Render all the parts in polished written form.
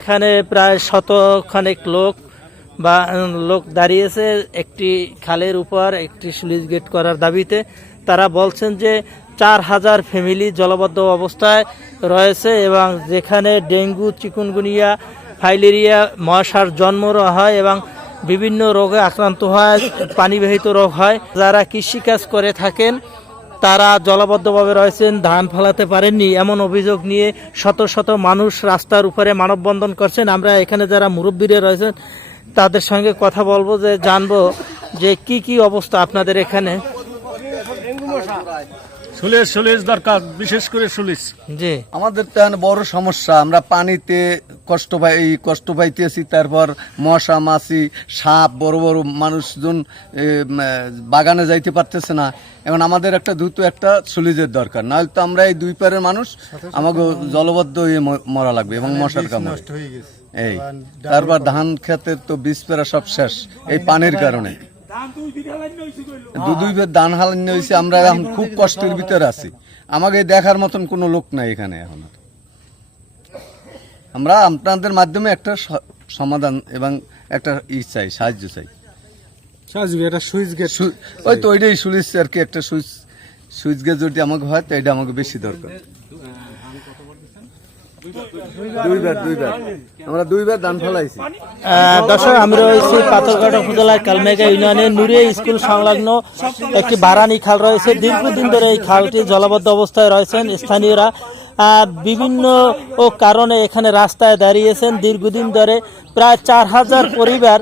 এখানে প্রায় শতখানেক লোক দাঁড়িয়েছে একটি খালের উপর একটি স্লুইস গেট করার দাবিতে। তারা বলছেন যে 4000 ফ্যামিলি জলবদ্ধ অবস্থায় রয়েছে এবং যেখানে ডেঙ্গু, চিকুনগুনিয়া, ফাইলেরিয়া, মশার জন্ম হয় এবং বিভিন্ন রোগে আক্রান্ত হয়, পানিবাহিত রোগ হয়। যারা কৃষিকাজ করে থাকেন তারা জলবদ্ধভাবে রয়েছেন, ধান ফলাতে পারেননি এমন অভিযোগ নিয়ে শত শত মানুষ রাস্তার উপরে মানববন্ধন করছেন। আমরা এখানে যারা মুরব্বীরা রয়েছেন তাদের সঙ্গে কথা বলবো, যে জানবো যে কি অবস্থা আপনাদের এখানে। সুলিশ দরকার, বিশেষ করে সুলিশ। জি, আমাদের তো বড় সমস্যা, আমরা পানিতে কষ্ট পাইতেছি। তারপর মশা মাছি, সাপ, বড় বড় মানুষজন বাগানে যাইতে পারতেছে না। এখন আমাদের দ্রুত একটা সুলিজের দরকার, নাহলে তো আমরা এই দুই পারের মানুষ আমাকে জলবদ্ধ হয়ে মরা লাগবে এবং মশার কামড়ে। এই তারপর ধান ক্ষেতের তো বীজ পেরা সব শেষ এই পানির কারণে। দুই বের ধান হালান্য হয়েছে, আমরা এখন খুব কষ্টের ভিতরে আছি। আমাকে দেখার মতন কোনো লোক নাই এখানে। এখন আমরা আপনাদের মাধ্যমে একটা সমাধান এবং একটা চাই, সাহায্য চাই। ওই তো ওইটাই সুইচ আর কি, একটা সুইচ গেট যদি আমাকে হয় তো এটা আমাকে বেশি দরকার। আমরা দুইবার ধান ফলাইছি। দর্শক, আমি রয়েছি পাথরঘাটা উপজেলার কালমেঘা ইউনিয়নের নুরিয়া স্কুল সংলগ্ন একটি বারানি খাল রয়েছে। দীর্ঘদিন ধরে এই খালটি জলাবদ্ধ অবস্থায় রয়েছেন স্থানীয়রা। বিভিন্ন কারণে এখানে রাস্তায় দাঁড়িয়েছেন দীর্ঘদিন ধরে। প্রায় 4000 পরিবার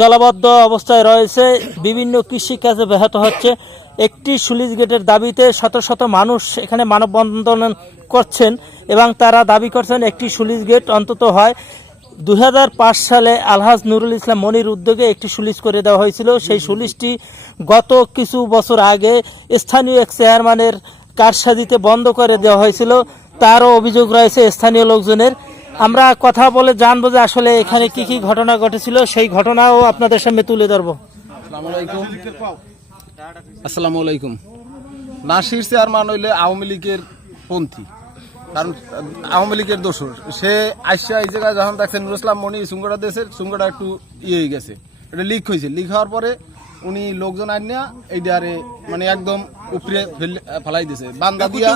জলাবদ্ধ অবস্থায় রয়েছে, বিভিন্ন কৃষিকাজে ব্যাহত হচ্ছে। একটি স্লুইস গেটের দাবিতে শত শত মানুষ এখানে মানববন্ধন করছেন এবং তারা দাবি করছেন একটি স্লুইস গেট অন্তত হয়। 2005 সালে আলহাজ নুরুল ইসলাম মনির উদ্যোগে একটি স্লুইস করে দেওয়া হয়েছিল। সেই স্লুইসটি গত কিছু বছর আগে স্থানীয় এক চেয়ারম্যানের কারসাজিতে বন্ধ করে দেওয়া হয়েছিল, তারও অভিযোগ রয়েছে স্থানীয় লোকজনের। আমরা কথা বলে জানবো যে আসলে এখানে কি ঘটনা ঘটেছিল, সেই ঘটনাও আপনাদের সামনে তুলে ধরবো। আসসালামু আলাইকুম। নাসির চেয়ারম্যান হইলে আওয়ামী লীগের পন্থী, কারণ আওয়ামী লীগের দোসর। সে আইসা এই জায়গায় যখন দেখছেন নুরুল ইসলাম মনি সুঙ্গটা দিয়েছে, সুঙ্গটা একটু হয়ে গেছে, এটা লিক হয়েছে। লিক হওয়ার পরে উনি লোকজন আনিয়া এইটারে মানে একদম উপরে ফেলাই দিয়েছে, বান্দা দিয়া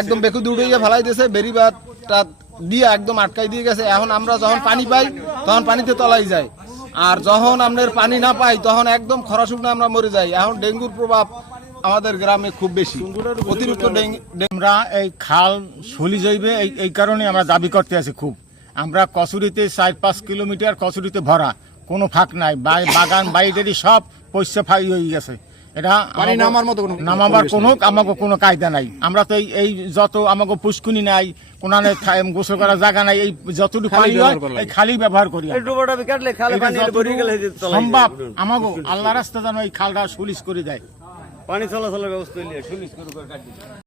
একদম বেকু দুড়াইয়া ফেলাই দিয়েছে, বেরিবারটা দিয়ে একদম আটকাই দিয়ে গেছে। এখন আমরা যখন পানি পাই তখন পানিতে তলাই যায়, আর যখন আমাদের পানি না পাই তখন একদম খরা শুকনো আমরা মরে যাই। এখন ডেঙ্গুর প্রভাব আমাদের গ্রামে খুব বেশি, অতিরিক্ত আমরা এই খাল সলি যাইবে এই কারণে আমরা দাবি করতে আছি খুব। আমরা কচুরিতে 4-5 কিলোমিটার কচুরিতে ভরা, কোনো ফাঁক নাই, বাগান বাইরেরই সব পয়সা ফাই হয়ে গেছে। এটা নামাবার আমাকে কোনো কায়দা নাই। আমরা তো এই যত আমাকে পুষ্কুনি নাই, কোনানে গোসল করার জায়গা নাই, এই যতটুকু পানি হয় এই খালি ব্যবহার করি সম্ভব। আমাকে আল্লাহ রাস্তা যেন এই খালটা সুলিশ করে দেয়, পানি চলাচলের ব্যবস্থা